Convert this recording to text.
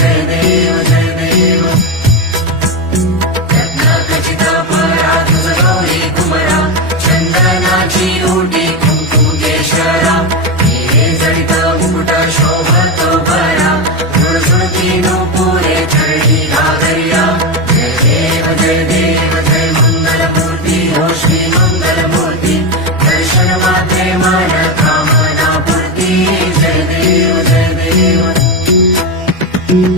जय देव जय देव रत्नाखचिता पराग गौरी कुमरा चंदनाची ओटी कुंकुम केशरा हिरे जडित मुकुट शोभतो बरा झुळझुळती नुपुरे चढी घागरिया